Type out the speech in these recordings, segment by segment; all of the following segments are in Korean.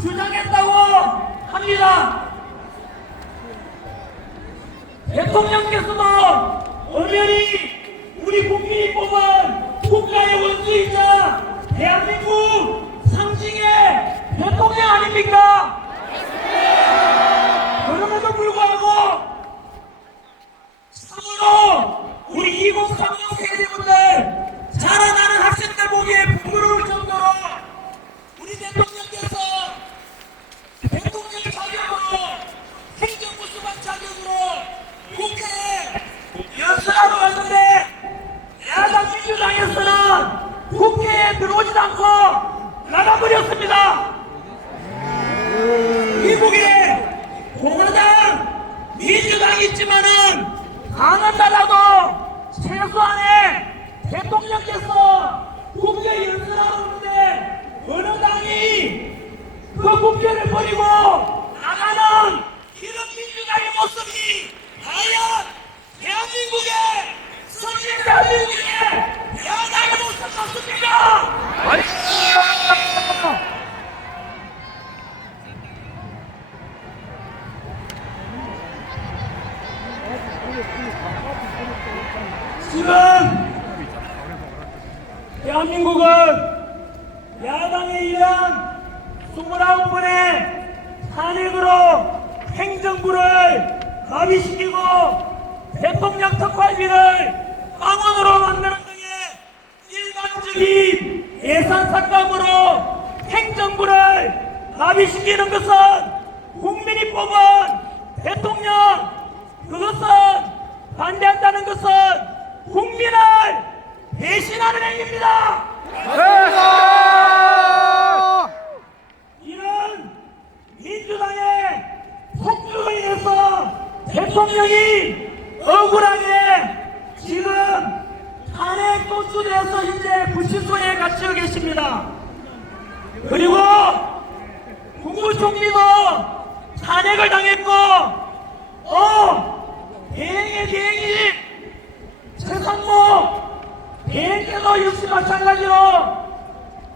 주장했다고 합니다. 대통령께서도 엄연히 우리 국민이 뽑은 국가의 원수이자 대한민국 상징의 대통령 아닙니까? 그럼에도 불구하고 참으로 우리 2030 세대분들 자라나는 학생들 보기에 부끄러울 정도로 우리 대통령께서 대통령 자격으로 행정부 수반 자격으로 국회에 연설하러 왔는데 야당 민주당에서는 국회에 들어오지도 않고 나가버렸습니다. 미국에 공화당 민주당이 있지만은 강한나라도 최소한의 대통령께서 국회 연설하러 오는데 어느 당이 그 국회를 버리고 나가는 이런 민주당의 모습이 과연 대한민국의 선진 대한민국의 야당의 모습 맞습니까? 아닙니다. 지금 대한민국은 야당에 의한 29번의 탄핵으로 행정부를 마비시키고 대통령 특활비를 빵원으로 만드는 등의 일반적인 예산 삭감으로 행정부를 마비시키는 것은 국민이 뽑은 대통령 그것은 반대한다는 것은 국민을 배신하는 행위입니다. 이런 민주당의 폭주로 인해서 대통령이 억울하게 지금 탄핵 소추돼서 현재 구치소에 갇혀 계십니다. 그리고 국무총리도 탄핵을 당했고 대행의 대행이 최상목 대행께도 역시 마찬가지로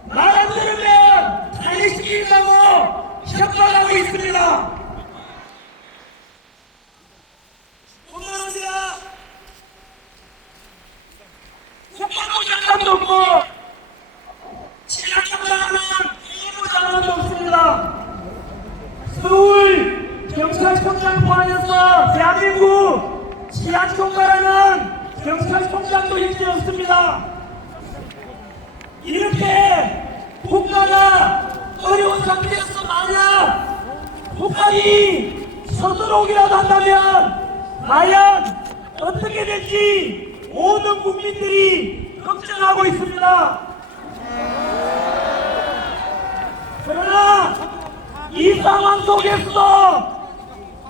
말 안 들으면 탄핵시킨다고 협박하고 있습니다. 뿐만 아니라 국방부 장관도 없고 치안장관은 일부 장관도 없습니다. 서울 경찰청장 포함해서 대한민국 치안총괄하는 경찰총장도 현재 없습니다. 이렇게 국가가 어려운 상태에서 만약 북한이 서들어오기라도 한다면 과연 어떻게 될지 모든 국민들이 걱정하고 있습니다. 그러나 이 상황 속에서도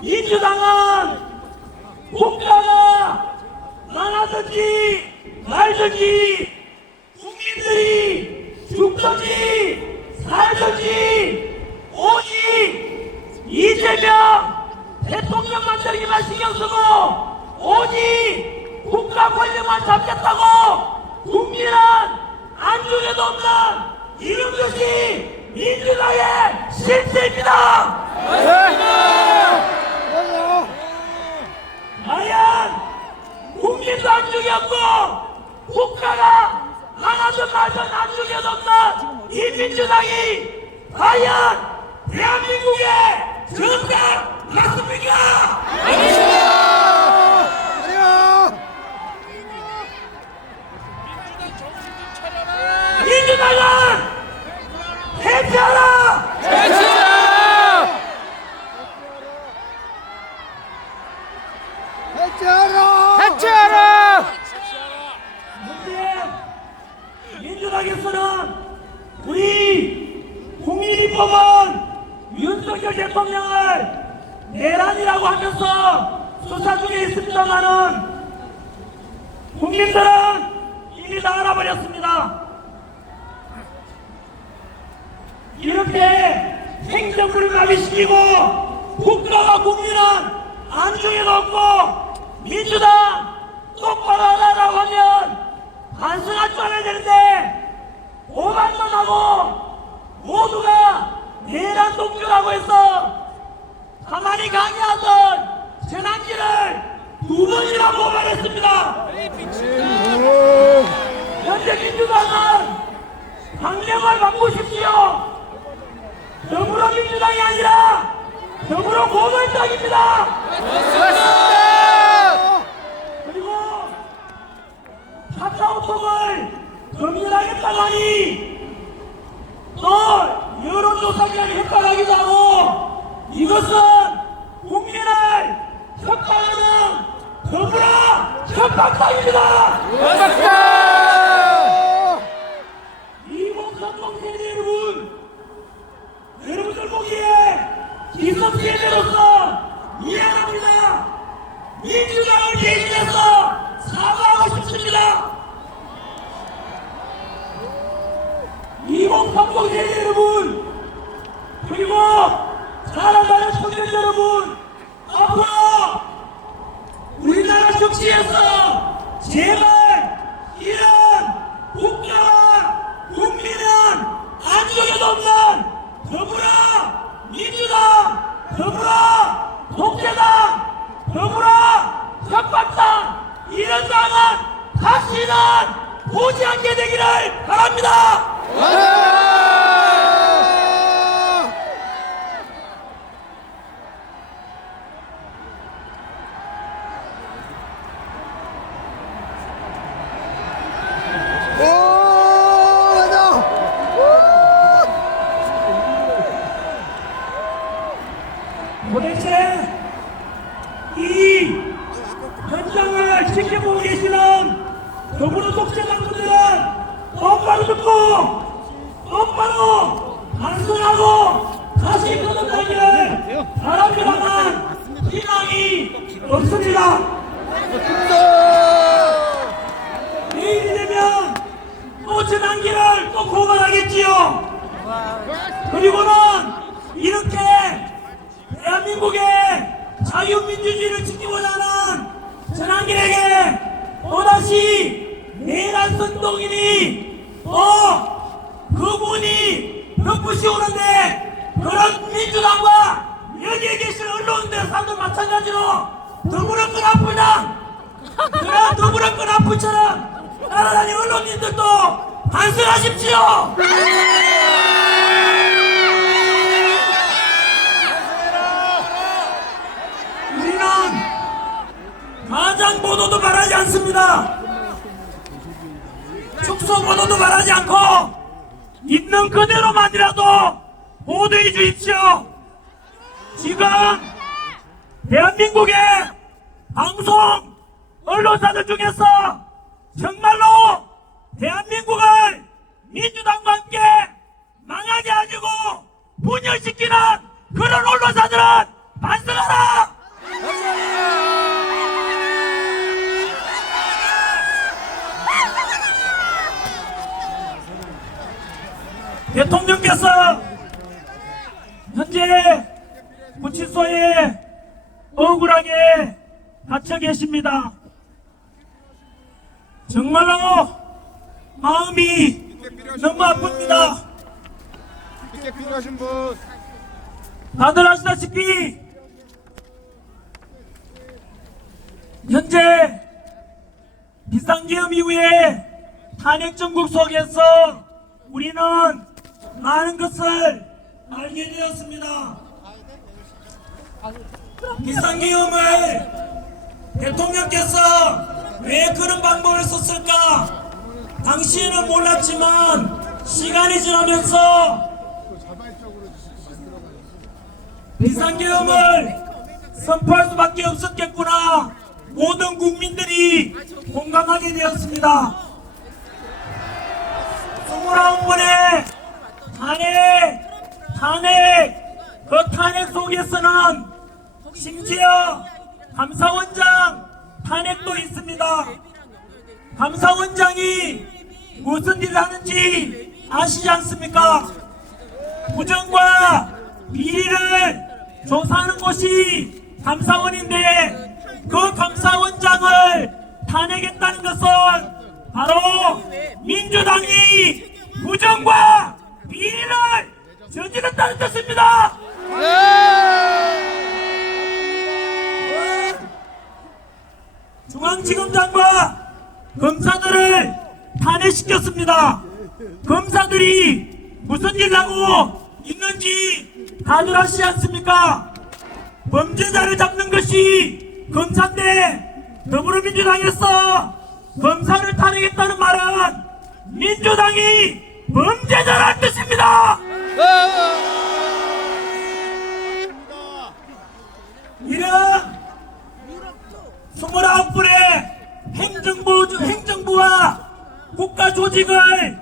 민주당은 국가가 망하든지 말든지 국민들이 죽든지 살든지 오직 이재명 대통령 만들기만 신경 쓰고 오직 국가 권력만 잡겠다고 국민은 안중에도 없는 이런 것이 민주당의 실체입니다. 과연 국민도 안중에 없고 국가가 망하든 말든 안중에도 없는 이 민주당이 과연 대한민국의 정당 맞습니까? 민주당은 해체하라! 해체하라! 해체하라! 문제 민주당에서는 우리 국민이 뽑은 윤석열 대통령을 내란이라고 하면서 수사 중에 있습니다만은 국민들은 이미 다 알아버렸습니다. 이렇게 행정부를 마비시키고 국가와 국민은 안중에도 없고 민주당 똑바로 하라고 하면 반성할 줄 알아야 되는데 오만만 하고 모두가 내란도 한다고 해서 가만히 강의하던 전환기를 2번이나 고발했습니다. 현재 민주당은 강령을 바꾸십시오. 더불어민주당이 아니라 더불어공화당입니다. 그리고 카카오톡을 금지하겠다고 하니 또 여론조사 기관이 협박하기도 하고 이것은 국민을 협박하는 더불어 협박당입니다. 2030 세대 여러분, 여러분들 보기에 기성세대로서 미안합니다. 민주당을 대신해서 사과하고 싶습니다. 2030 세대 여러분, 그리고 살아가는 청년 여러분, 앞으로 우리나라 정치에서 제발 이런 국가와 국민은 안쪽에도 없는 더불어 민주당, 더불어 독재당, 더불어 협박당 이런 당은 다시는 보지 않게 되기를 바랍니다. 도대체 이 현장을 지켜보고 계시는 더불어 독재당 분들은 똑바로 듣고 똑바로 반성하고 다시 거듭나기를 바랍니다만 희망이 없습니다. 내일이 되면 또 전환기를 또 고발하겠지요. 그리고는 이렇게 대한민국의 자유민주주의를 지키고자 하는 전환길에게 또다시 내란 선동인이 그분이 벽부시 오는데 그런 민주당과 여기에 계신 언론들 사람들 마찬가지로 더불어끈 아프냐 그런 더불어끈 아프처럼 따라다니는 언론인들도 반성하십시오. 우리는 가장 보도도 말하지 않습니다. 축소 보도도 말하지 않고 있는 그대로만이라도 보도해 주십시오. 지금 대한민국의 방송 언론사들 중에서 정말로 대한민국을 민주당과 함께 망하게 하고 분열시키는 그런 언론사들은 반성하라! 대통령께서 현재 구치소에 억울하게 갇혀 계십니다. 정말로 마음이 너무 아픕니다. 이렇게 필요하신 분 다들 아시다시피 현재 비상계엄 이후에 탄핵 정국 속에서 우리는 많은 것을 알게 되었습니다. 비상계엄을 대통령께서 왜 그런 방법을 썼을까? 당시에는 몰랐지만 시간이 지나면서 비상계엄을 선포할 수밖에 없었겠구나. 모든 국민들이 공감하게 되었습니다. 29번의 탄핵, 그 탄핵 속에서는 심지어 감사원장 탄핵도 있습니다. 감사원장이 무슨 일을 하는지 아시지 않습니까? 부정과 비리를 조사하는 곳이 감사원인데 그 감사원장을 탄핵했다는 것은 바로 민주당이 부정과 비리를 저질렀다는 뜻입니다. 중앙지검장과 검사들을 탄핵시켰습니다. 검사들이 무슨 일 하고 있는지 다들 아시지 않습니까? 범죄자를 잡는 것이 검사인데 더불어민주당에서 검사를 탄핵했다는 말은 민주당이 범죄자라는 뜻입니다. 이런 29분의 행정부와 국가 조직을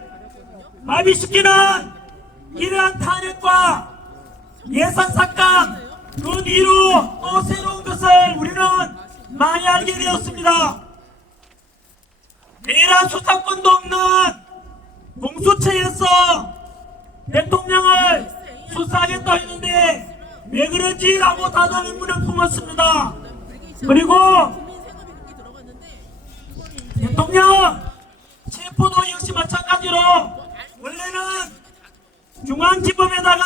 마비시키는 이러한 탄핵과 예산 삭감 그 뒤로 또 새로운 것을 우리는 많이 알게 되었습니다. 내란 수사권도 없는 공수처에서 대통령을 수사하겠다 했는데 왜 그런지라고 다들 의문을 품었습니다. 그리고 대통령 체포도 역시 마찬가지로 원래는 중앙지법에다가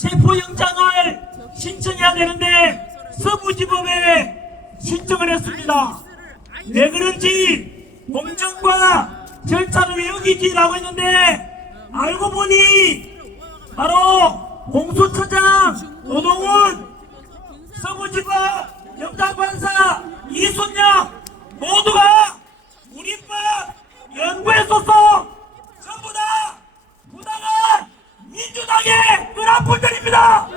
체포영장을 신청해야 되는데 서부지법에 신청을 했습니다. 왜 그런지 공정과 절차를 왜 어기지라고 했는데 알고 보니 바로 공수처장 노동훈, 서부지법 영장관사 이순영 모두가 우리법 연구에 소속 전부 다 부당한 민주당의 끈한분들입니다.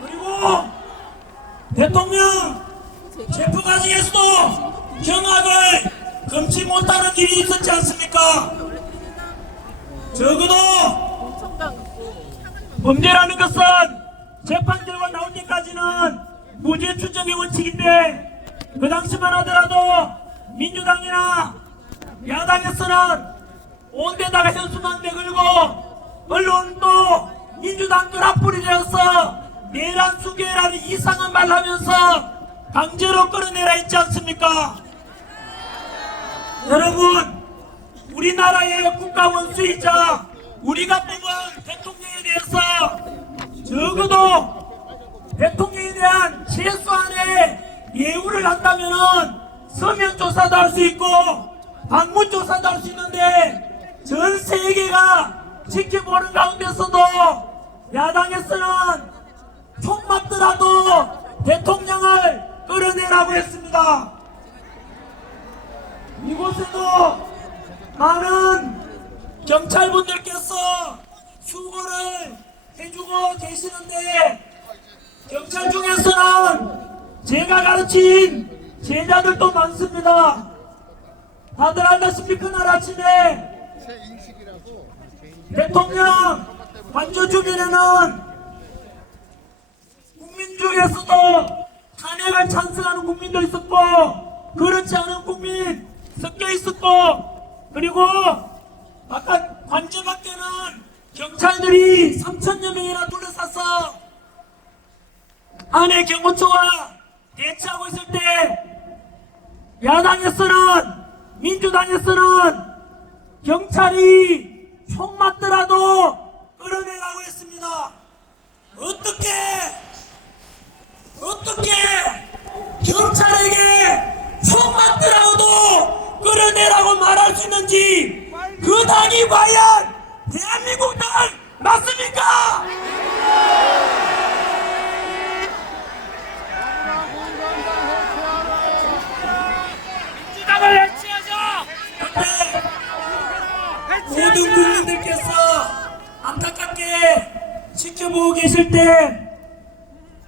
그리고 대통령 체포 과정에서도 경악을 금치 못하는 일이 있었지 않습니까? 적어도 범죄라는 것은 재판 결과 나올 때까지는 무죄 추정의 원칙인데 그 당시만 하더라도 민주당이나 야당에서는 온데다가 현수막대 걸고 언론도 민주당 끈앞불이 되어서 내란 수계라는 이상한 말 하면서 강제로 끌어내라 했지 않습니까? 여러분, 우리나라의 국가 원수이자 우리가 뽑은 대통령에 대해서 적어도 대통령에 대한 최소한의 예우를 한다면은 서면 조사도 할 수 있고 방문 조사도 할 수 있는데 전 세계가 지켜보는 가운데서도 야당에서는 총 맞더라도 대통령을 끌어내라고 했습니다. 이곳에도 많은 경찰분들께서 수고를 해주고 계시는데 경찰 중에서는 제가 가르친 제자들도 많습니다. 다들 알다시피 그날 아침에 대통령 관저 주변에는 국민 중에서도 탄핵을 찬성하는 국민도 있었고 그렇지 않은 국민 섞여 있었고 그리고 아까 관저 밖에는 경찰들이 3,000여 명이나 둘러싸서 안에 경호처와 대치하고 있을 때 야당에서는 민주당에서는 경찰이 총 맞더라도 끌어내라고 했습니다. 어떻게 경찰에게 총 맞더라도 끌어내라고 말할 수 있는지 그 당이 과연 대한민국 당 맞습니까? 민주당을 해치하자! 그런데 모든 국민들께서 안타깝게 지켜보고 계실 때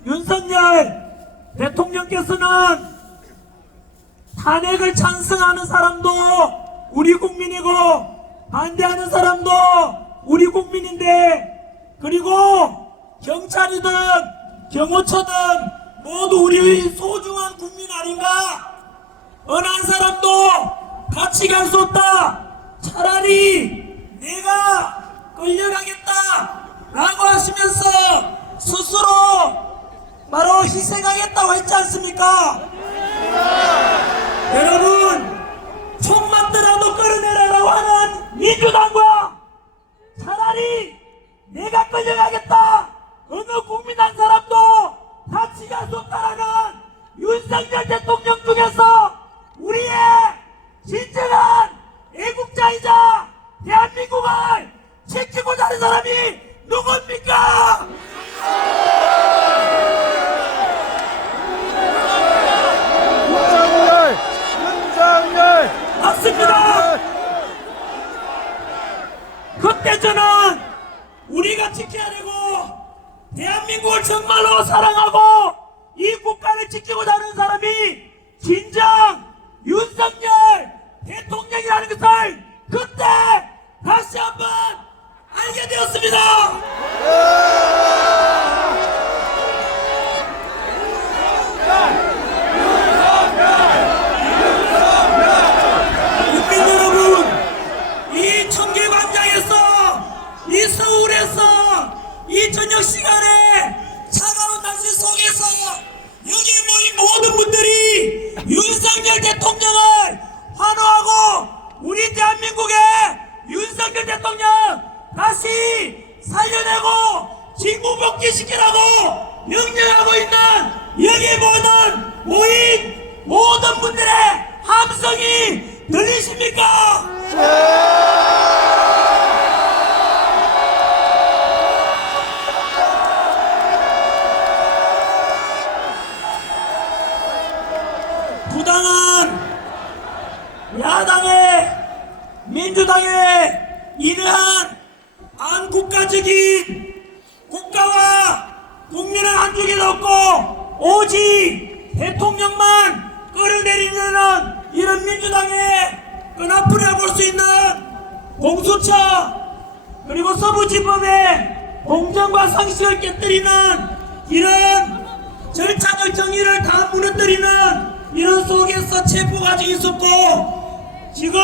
윤석열 대통령께서는 탄핵을 찬성하는 사람도 우리 국민이고 반대하는 사람도 우리 국민인데 그리고 경찰이든 경호처든 모두 우리 소중한 국민 아닌가? 어느 한 사람도 같이 갈 수 없다. 차라리 내가 끌려가겠다 라고 하시면서 스스로 바로 희생하겠다고 했지 않습니까? 여러분 총 맞더라도 끌어내라고 하는 민주당과 차라리 내가 끌려가겠다. 어느 국민 한 사람도 같이 갈 수 없다라는 윤석열 대통령 중에서 우리의 진정한 애국자이자 대한민국을 지키고자 하는 사람이 누굽니까? 윤석열! 맞습니다. 그때 저는 우리가 지켜야 되고 대한민국을 정말로 사랑하고 이 국가를 지키고자 하는 사람이 진정 윤석열 대통령이라는 것을 그때 다시 한번 알게 되었습니다. 국민 여러분, 이 청계광장에서 이 서울에서 이 저녁 시간에 차가운 날씨 속에서 여기 모인 모든 분들이 윤석열 대통령을 환호하고 우리 대한민국의 윤석열 대통령 다시 살려내고 직무복귀시키라고 명령하고 있는 여기 모인 모든 분들의 함성이 들리십니까? 부당한 야당의 민주당의 이러한 반국가적인 국가와 국민을 한쪽에 놓고 오직 대통령만 끌어내리려는 이런 민주당의 끈앞으로 볼 수 있는 공수처 그리고 서부지법의 공정과 상식을 깨뜨리는 이런 절차적 정의를 다 무너뜨리는 이런 속에서 체포 과정이 있었고 지금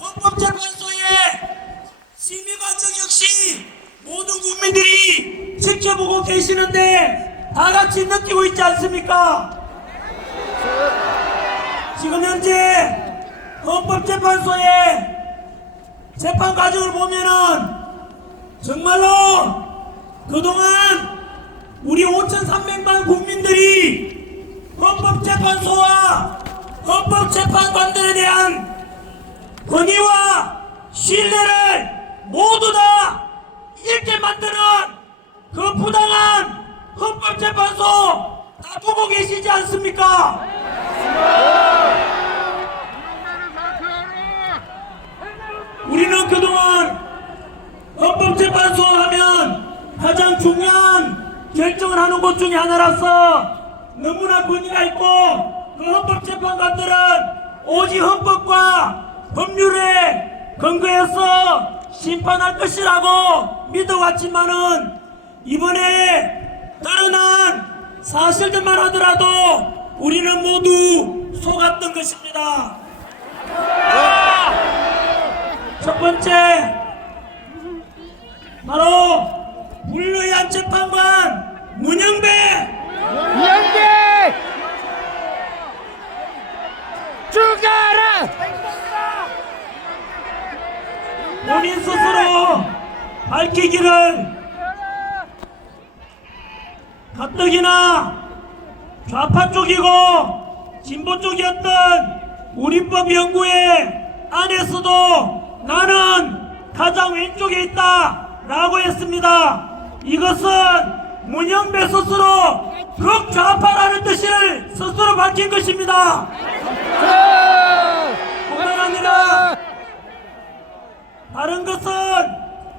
헌법재판소의 심의 과정 역시 모든 국민들이 지켜보고 계시는데 다 같이 느끼고 있지 않습니까? 지금 현재 헌법재판소의 재판 과정을 보면은 정말로 그동안 우리 5,300만 국민들이 헌법재판소와 헌법재판관들에 대한 권위와 신뢰를 모두 다 잃게 만드는 그 부당한 헌법재판소 다 보고 계시지 않습니까? 우리는 그동안 헌법재판소 하면 가장 중요한 결정을 하는 곳 중에 하나라서 너무나 권위가 있고 그 헌법재판관들은 오직 헌법과 법률에 근거해서 심판할 것이라고 믿어왔지만은 이번에 드러난 사실들만 하더라도 우리는 모두 속았던 것입니다. 첫 번째 바로 불의한 재판관 문영배 죽여라! 본인 스스로 밝히기를 가뜩이나 좌파 쪽이고 진보 쪽이었던 우리법 연구회 안에서도 나는 가장 왼쪽에 있다 라고 했습니다. 이것은 문영배 스스로 극좌파라는 뜻을 스스로 밝힌 것입니다. 뿐만 아니라 다른 것은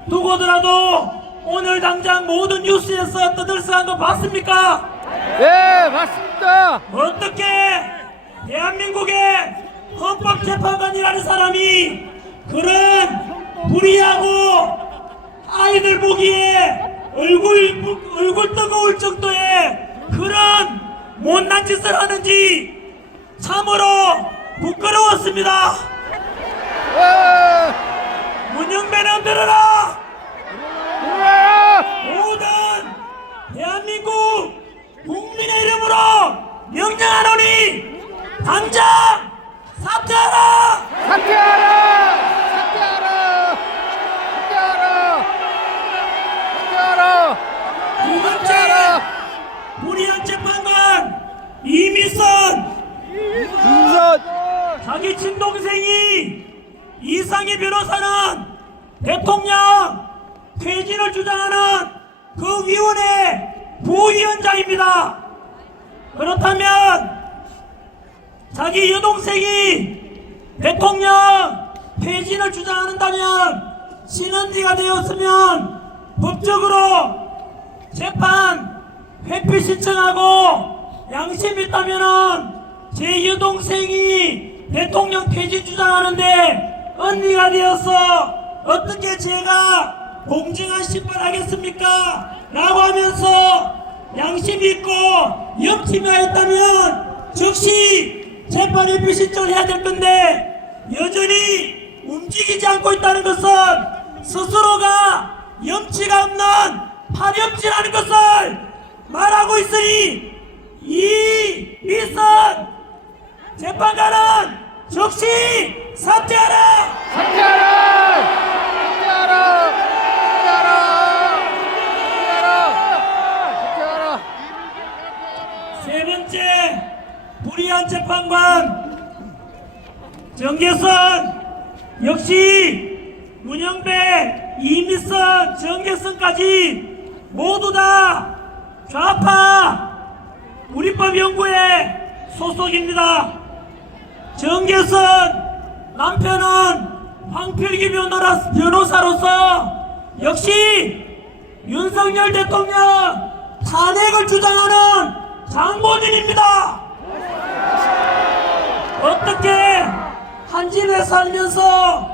두고더라도 오늘 당장 모든 뉴스에서 떠들썩한 거 봤습니까? 네, 맞습니다. 어떻게 대한민국의 헌법재판관이라는 사람이 그런 불의하고 아이들 보기에 얼굴 뜨거울 정도의 그런 못난 짓을 하는지 참으로 부끄러웠습니다. 문영배는 들어라! 모든 대한민국 국민의 이름으로 명령하노니 당장 사퇴하라! 사퇴하라! 사퇴하라! 사퇴하라! 자기 친동생이 이상희 변호사는 대통령 퇴진을 주장하는 그 위원회 부위원장입니다. 그렇다면 자기 여동생이 대통령 퇴진을 주장한다면 신원지가 되었으면 법적으로 재판 회피 신청하고 양심이 있다면은 제 여동생이 대통령 퇴진 주장하는데 언니가 되어서 어떻게 제가 공정한 심판하겠습니까? 라고 하면서 양심이 있고 염치가 있다면 즉시 재판 회피 신청을 해야 될 건데 여전히 움직이지 않고 있다는 것은 스스로가 염치가 없는 파렴치라는 것을 말하고 있으니 이 윗선 재판관은 즉시 삭제하라! 삭제하라! 삭제하라! 삭제하라! 세 번째 불의한 재판관 정계선 역시 문영배, 이미선, 정계선까지 모두 다 좌파 우리법연구회 소속입니다. 정계선 남편은 황필기 변호사로서 역시 윤석열 대통령 탄핵을 주장하는 장본인입니다. 어떻게 한 집에 살면서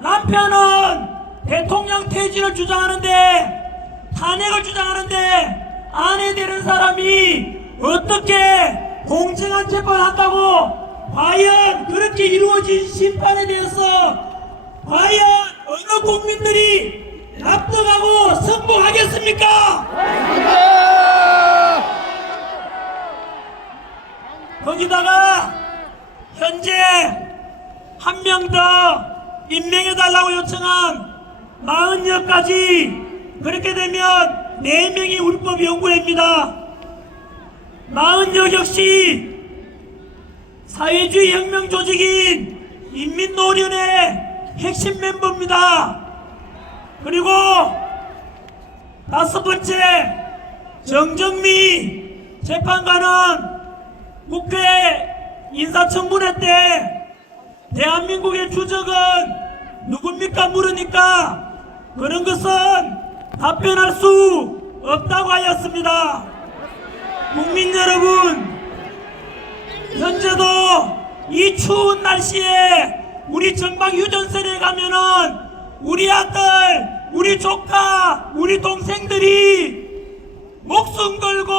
남편은 대통령 퇴진을 주장하는데 탄핵을 주장하는데 아내 되는 사람이 어떻게 공정한 재판을 한다고 과연 그렇게 이루어진 심판에 대해서 과연 어느 국민들이 납득하고 승복하겠습니까? 거기다가 현재 한 명 더 임명해달라고 요청한 40여까지 그렇게 되면 4명이 우리법연구회입니다. 40여 역시 사회주의 혁명 조직인 인민노련의 핵심 멤버입니다. 그리고 5번째 정정미 재판관은 국회 인사청문회 때 대한민국의 주적은 누굽니까 물으니까 그런 것은 답변할 수 없다고 하였습니다. 국민 여러분, 현재도 이 추운 날씨에 우리 전방 유전선에 가면은 우리 아들, 우리 조카, 우리 동생들이 목숨 걸고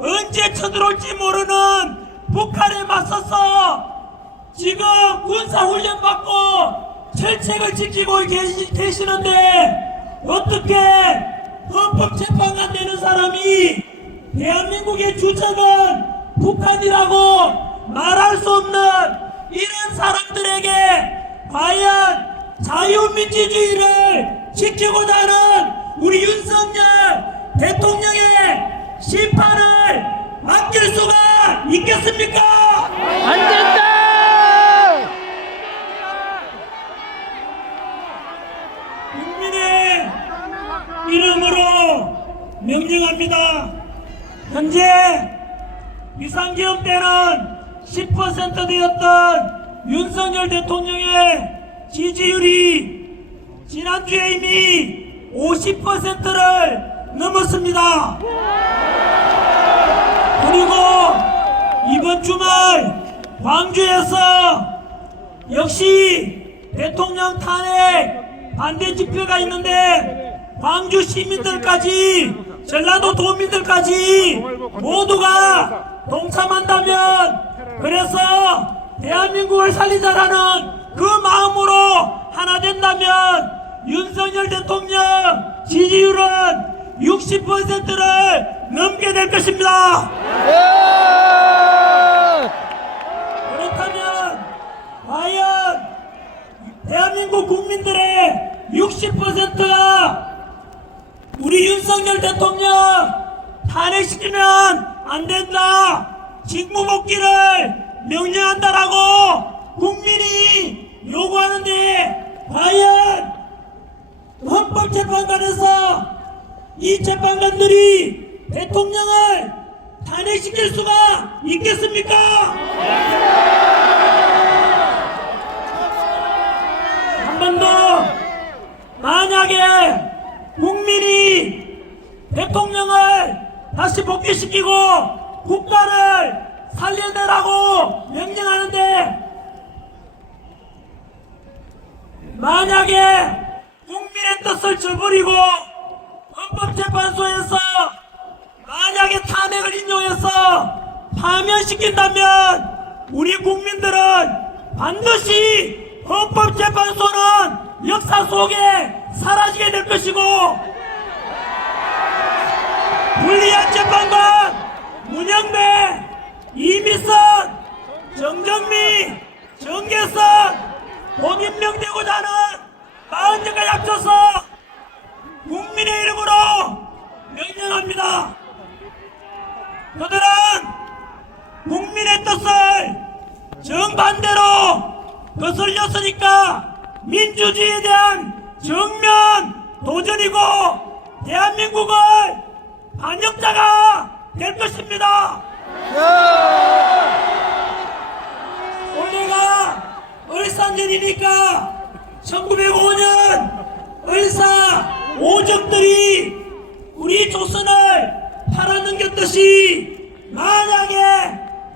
언제 쳐들어올지 모르는 북한에 맞서서 지금 군사훈련 받고 철책을 지키고 계시는데 어떻게 헌법재판관 되는 사람이 대한민국의 주적은 북한이라고 말할 수 없는 이런 사람들에게 과연 자유민주주의를 지키고자 하는 우리 윤석열 대통령의 심판을 맡길 수가 있겠습니까? 안 된다! 국민의 이름으로 명령합니다. 현재 비상계엄 때는 10% 되었던 윤석열 대통령의 지지율이 지난주에 이미 50%를 넘었습니다. 그리고 이번 주말 광주에서 역시 대통령 탄핵 반대 집회가 있는데 광주 시민들까지 전라도 도민들까지 모두가 동참한다면 그래서 대한민국을 살리자라는 그 마음으로 하나 된다면 윤석열 대통령 지지율은 60%를 넘게 될 것입니다. 그렇다면 과연 대한민국 국민들의 60%가 우리 윤석열 대통령 탄핵시키면 안 된다, 직무복귀를 명령한다라고 국민이 요구하는데 과연 헌법재판관에서 이 재판관들이 대통령을 탄핵시킬 수가 있겠습니까? 한 번 더, 만약에 국민이 대통령을 다시 복귀시키고 국가를 살려내라고 명령하는데, 만약에 국민의 뜻을 저버리고 헌법재판소에서 만약에 탄핵을 인용해서 파면시킨다면 우리 국민들은 반드시 헌법재판소는 역사 속에 사라지게 될 것이고, 불리한 재판관 문영배, 이미선, 정정미, 정계선 곧 임명되고자 하는 40명까지 합쳐서 국민의 이름으로 명령합니다. 그들은 국민의 뜻을 정반대로 거슬렸으니까 민주주의에 대한 정면 도전이고 대한민국을 반역자가 될 것입니다. 올해가 을산년이니까 1905년 을사 오정들이 우리 조선을 팔아넘겼듯이 만약에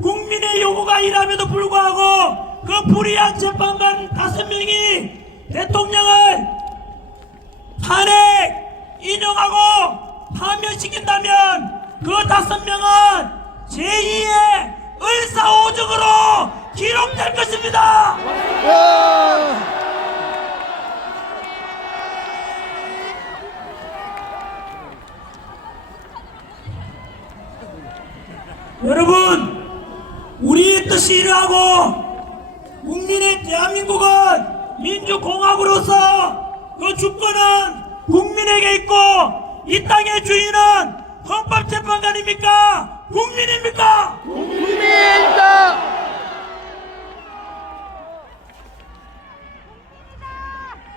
국민의 요구가 이람에도 불구하고 그 불의한 재판관 5명이 대통령을 탄핵 인용하고 파면시킨다면 그 5명은 제2의 을사오정으로 기록될 것입니다. 여러분, 우리의 뜻이 이러하고 국민의 대한민국은 민주공화국으로서 그 주권은 국민에게 있고 이 땅의 주인은 헌법재판관입니까? 국민입니까? 국민입니다.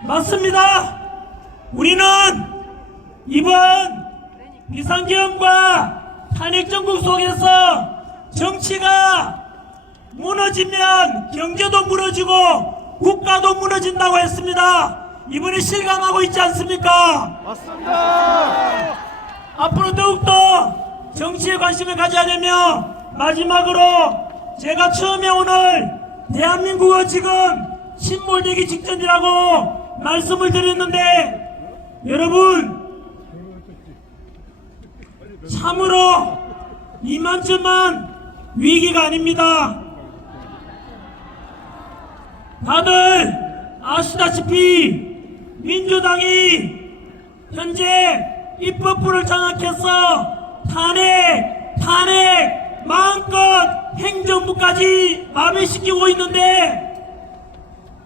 맞습니다. 우리는 이번 비상계엄과 탄핵정국 속에서 정치가 무너지면 경제도 무너지고 국가도 무너진다고 했습니다. 이번에 실감하고 있지 않습니까? 맞습니다. 앞으로 더욱더 정치에 관심을 가져야 되며, 마지막으로 제가 처음에 오늘 대한민국은 지금 침몰되기 직전이라고 말씀을 드렸는데, 여러분 참으로 이만저만 위기가 아닙니다. 다들 아시다시피 민주당이 현재 입법부를 장악해서 탄핵 마음껏 행정부까지 마비시키고 있는데,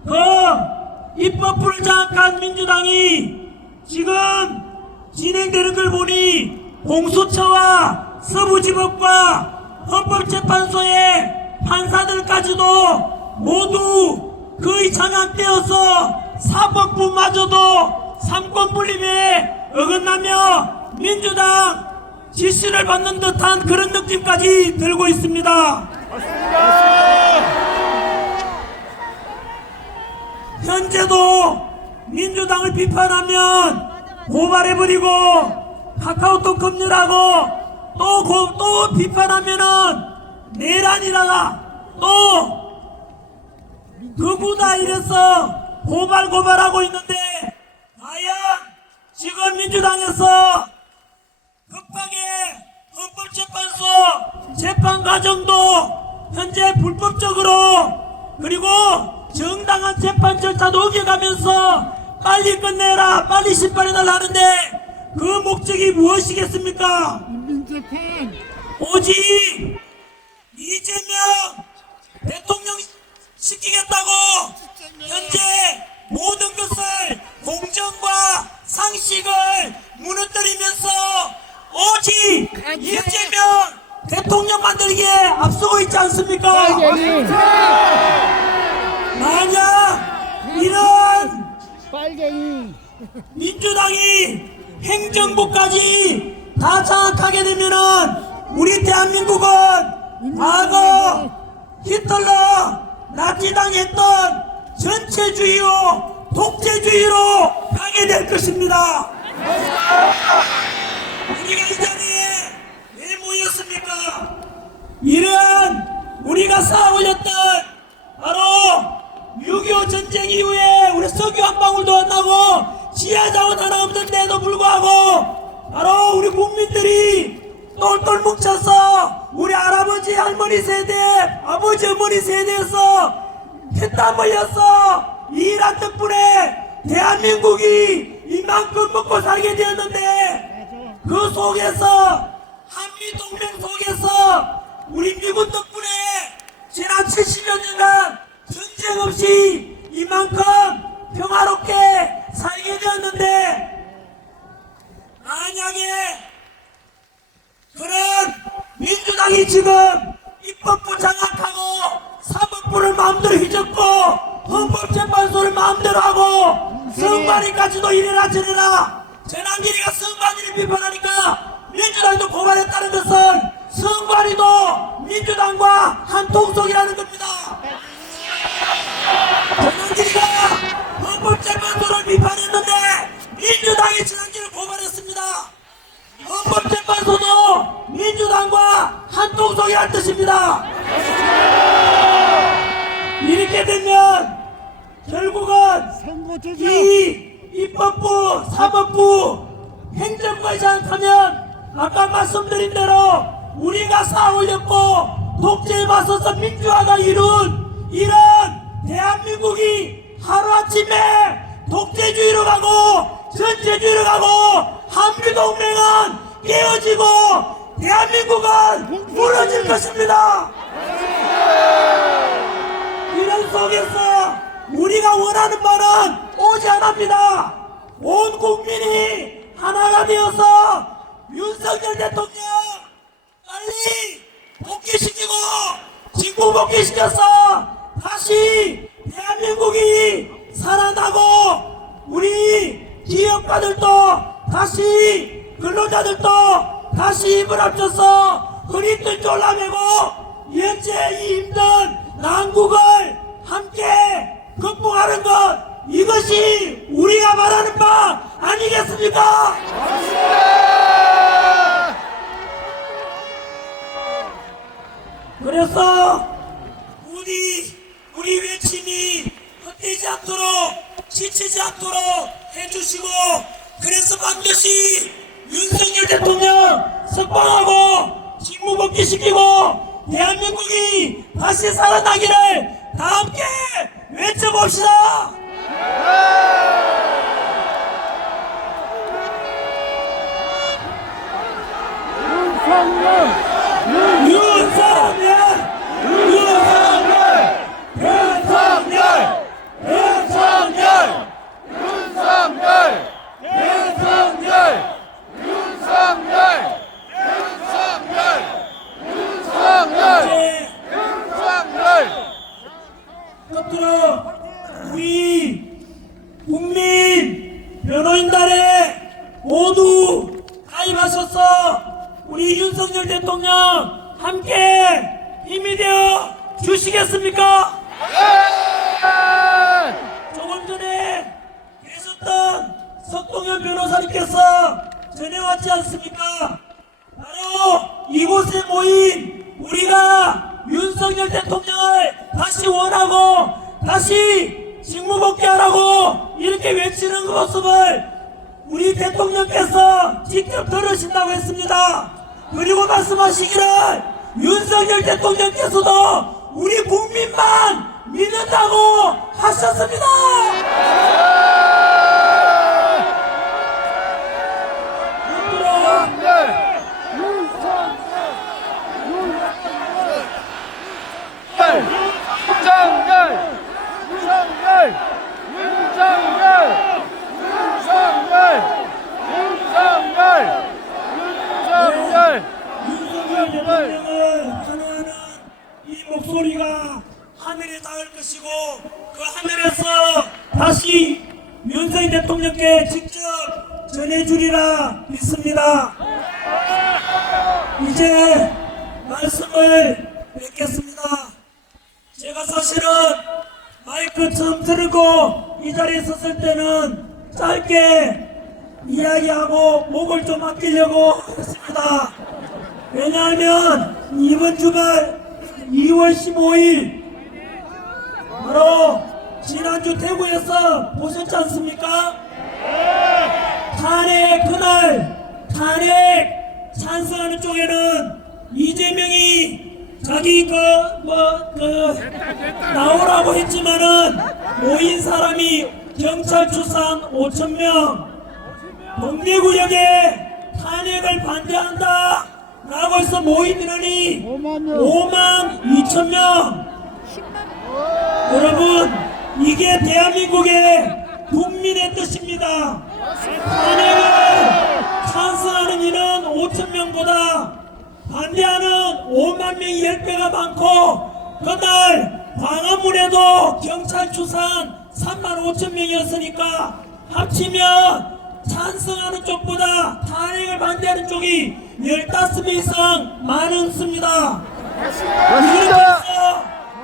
그 입법부를 장악한 민주당이 지금 진행되는 걸 보니 공수처와 서부지법과 헌법재판소의 판사들까지도 모두 거의 장악되어서 사법부마저도 삼권분립에 어긋나며 민주당 지시를 받는 듯한 그런 느낌까지 들고 있습니다. 현재도 민주당을 비판하면 고발해버리고 카카오톡 검열하고 또 비판하면은 내란이라가 또 극우다 이래서 고발하고 있는데, 과연 지금 민주당에서 급하게 헌법재판소 재판 과정도 현재 불법적으로, 그리고 정당한 재판 절차도 어겨가면서 빨리 끝내라, 빨리 심판해달라 하는데, 그 목적이 무엇이겠습니까? 오직 이재명 대통령 시키겠다고 현재 모든 것을 공정과 상식을 무너뜨리면서 오직 이재명 대통령 만들기에 앞서고 있지 않습니까? 이런 빨갱이. 민주당이 행정부까지 다 장악하게 되면은 우리 대한민국은 과거 히틀러 나치당이 했던 전체주의요 독재주의로 가게 될 것입니다. 우리가 이 자리에 왜 모였습니까? 이런 우리가 쌓아올렸던 바로 6.25 전쟁 이후에 우리 석유 한 방울도 안 나고 지하자원 하나 없는데도 불구하고 바로 우리 국민들이 똘똘 뭉쳐서 우리 할아버지 할머니 세대 아버지 어머니 세대에서 피땀 흘려서 일한 덕분에 대한민국이 이만큼 먹고 살게 되었는데 그 속에서 한미동맹 속에서 우리 미군 덕분에 지난 70여 년간 전쟁 없이 이만큼 평화롭게 살게 되었는데 만약에 그런 민주당이 지금 입법부 장악하고 사법부를 마음대로 휘젓고 헌법재판소를 마음대로 하고 선관위까지도 이래라 저래라 전환길이가 선관위를 비판하니까 민주당도 고발했다는 것은 선관위도 민주당과 한 통속이라는 겁니다. 전환길이가 헌법재판소를 비판했는데 민주당이 전환길을 고발했습니다. 헌법재판소도 민주당과 한 통속이라는 뜻입니다. 이렇게 되면 결국은 이 입법부, 사법부, 행정부가 장악하면 아까 말씀드린 대로 우리가 쌓아올렸고 독재에 맞서서 민주화가 이룬 이런 대한민국이 하루아침에 독재주의로 가고 전체주의로 가고 한미동맹은 깨어지고 대한민국은 무너질 것입니다. 이런 속에서 우리가 원하는 바는 오지 않합니다. 온 국민이 하나가 되어서 윤석열 대통령 빨리 복귀시키고 직무 복귀시켜서 다시 대한민국이 살아나고 우리 기업가들도 다시 근로자들도 다시 힘을 합쳐서 허리띠 졸라매고 현재 이 힘든 난국을 함께 극복하는 것 이것이 우리가 말하는 바 아니겠습니까? 그래서 우리 외침이 헛되지 않도록 지치지 않도록 해주시고 그래서 반드시 윤석열 대통령 석방하고 직무 복귀시키고 대한민국이 다시 살아나기를 다 함께 외쳐봅시다. 끝으로 우리 국민 변호인단에 모두 가입하셔서 우리 윤석열 대통령 함께 힘이 되어 주시겠습니까? 조금 전에 계셨던 석동현 변호사님께서 전해왔지 않습니까? 바로 이곳에 모인 우리가 윤석열 대통령을 다시 원하고 다시 직무복귀하라고 이렇게 외치는 그 모습을 우리 대통령께서 직접 들으신다고 했습니다. 그리고 말씀하시기를 윤석열 대통령께서도 우리 국민만 믿는다고 하셨습니다. 윤석열 대통령을 환호하는 이 목소리가 하늘에 닿을 것이고 그 하늘에서 다시 윤석열 대통령께 직접 전해주리라 믿습니다. 이제 말씀을 맺겠습니다. 제가 사실은 마이크 처음 들고 이 자리에 섰을 때는 짧게 이야기하고 목을 좀 아끼려고 했습니다. 왜냐하면 이번 주말 2월 15일 바로 지난주 대구에서 보셨지 않습니까? 탄핵 그날 탄핵 찬성하는 쪽에는 이재명이 자기 나오라고 했지만은 모인 사람이 경찰 추산 5,000명, 동대구역에 탄핵을 반대한다 라고 해서 모인 인원이 52,000명. 여러분, 이게 대한민국의 국민의 뜻입니다. 탄핵을 찬성하는 인은 5,000명보다 반대하는 5만 명이 10배가 많고, 그날 광화문에도 경찰 추산 3만 5천 명이었으니까 합치면 찬성하는 쪽보다 탄핵을 반대하는 쪽이 15배 이상 많습니다. 그래서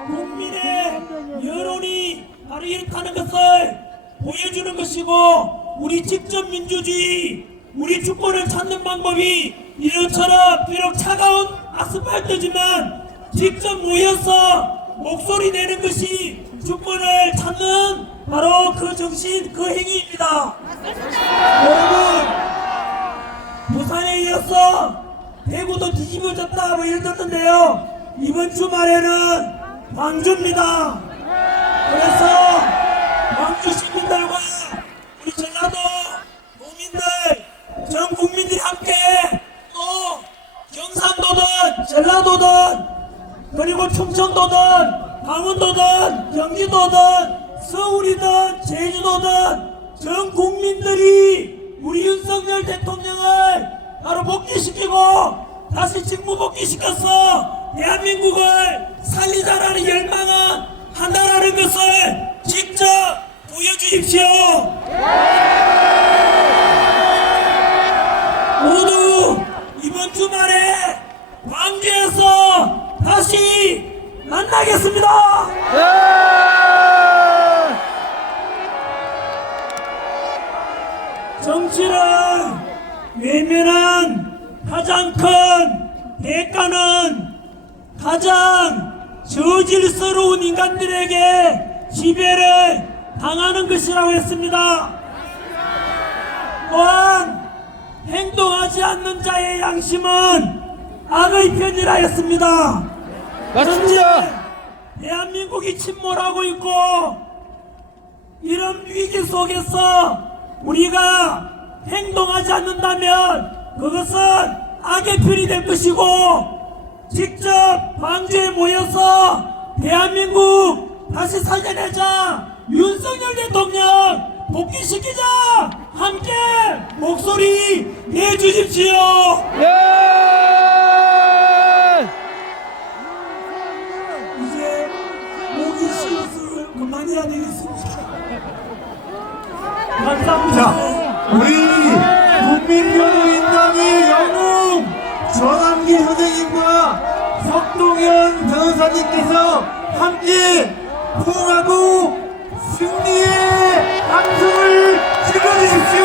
국민의 여론이 바로 이렇다는 것을 보여주는 것이고, 우리 직접 민주주의, 우리 주권을 찾는 방법이 이런처럼 비록 차가운 아스팔트지만 직접 모여서 목소리 내는 것이 주권을 찾는 바로 그 정신, 그 행위입니다. 여러분, 부산에 이어서 대구도 뒤집어졌다 뭐 이런 듣는데요, 이번 주말에는 광주입니다. 그래서 광주 시민들과 우리 전라도 도민들, 전 국민들이 함께 또 경상도든 전라도든 그리고 충청도든 강원도든 경기도든 서울이든 제주도든 전 국민들이 우리 윤석열 대통령을 바로 복귀시키고 다시 직무 복귀시켜서 대한민국을 살리자라는 열망은 한다라는 것을 직접 보여주십시오. 모두 이번 주말에 광주에서 다시 만나겠습니다. 정치는 외면한 가장 큰 대가는 가장 저질스러운 인간들에게 지배를 당하는 것이라고 했습니다. 또한 행동하지 않는 자의 양심은 악의 편이라 했습니다. 맞습니다. 현재 대한민국이 침몰하고 있고, 이런 위기 속에서 우리가 행동하지 않는다면 그것은 악의 편이 될 것이고, 직접 광주에 모여서 대한민국 다시 살려내자, 윤석열 대통령 복귀시키자, 함께 목소리 내주십시오. 이제 목이 쉬었을 그만해야 되겠습니다. 감사합니다. 자, 우리 국민변호인단의 영웅 전환기 선생님과 석동현 변호사님께서 함께 포옹하고 승리의 함성을 질러주십시오.